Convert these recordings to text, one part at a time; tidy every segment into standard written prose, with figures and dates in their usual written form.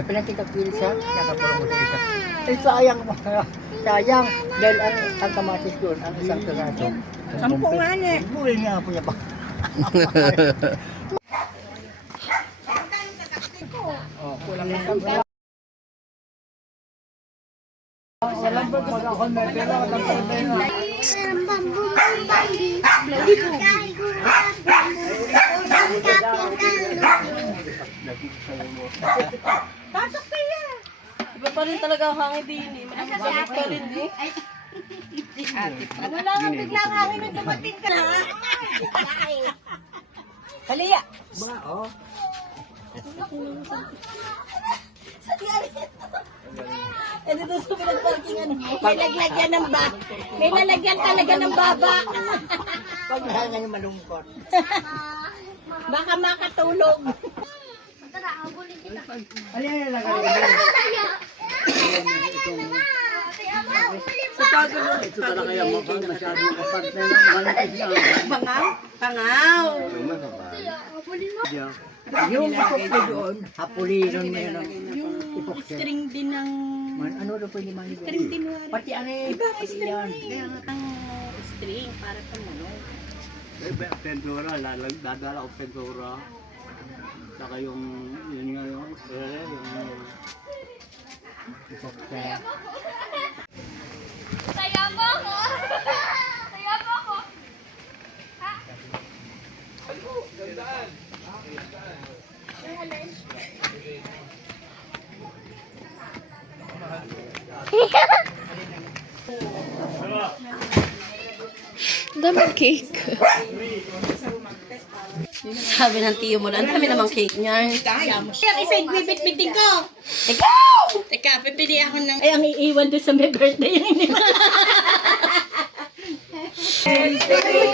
Pinakikapil siya, nakapulong mo sa isa. Eh, sayang mo. Sayang. Dahil ang kamatis doon, ang isang piraso. Ang nga niya. Buhay nga po niya pa. Oh, kulang na sa walang mag-akon na pera, walang pera. Pasok kaya. Iba pa rin talaga ang hangin din eh. Manamit pa rin eh. Wala nang biglang hangin na dumating ka na. Kaliya. Ba, oh. Eh dito sa pinagparkingan mo. May naglagyan ng ba. May nalagyan talaga ng baba. Pag nahangin yung malungkot. Baka makatulog. Ano yung lagay? Sa tagulo. Ito talaga yung mukhang masyadong kapag na malapit na. Bangaw? Pangaw. Yung ipok na doon, hapulinon mo yun. Yung string din ng... Ano doon pwede man yun? String din mo. Pati ano eh, Iba pati string yan. eh. Ang string para tumulong. Pendura, dadala ko pendura. Saka yung, yun nga yung, Ipok na. Saya mo ako! Saya mo ako! Ha? Daming cake. Sabi ng tiyo mo na, ang dami namang cake niya. Kaya isa bibit-biting ko. Ikaw! Teka, pipili ako ng... Ay, ang iiwan doon sa may birthday yung iniwan. Birthday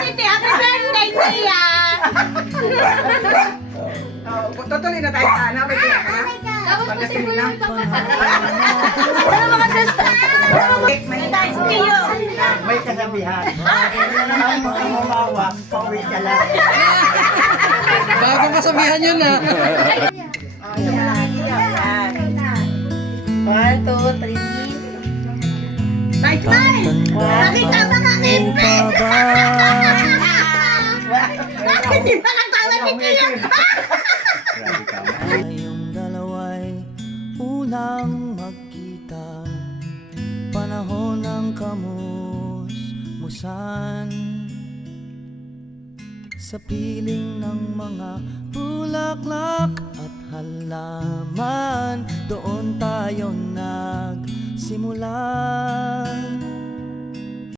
ni Tia! Happy birthday, Tia! Tutuloy na tayo sana. May kaya ka na? Pagkasin na. Ano mga sister? May tayo sa tiyo. May kasabihan. Ang mga mamawa, pauwi ka lang. Bagong kasabihan yun ah. One, two, three. Bye, bye! Nakita ba namin? Hindi nakatawa ni Tia. Tayong dalawa'y unang magkita, panahon ng kamusmusan, sa piling ng mga bulaklak at halaman, doon tayo nagsimula.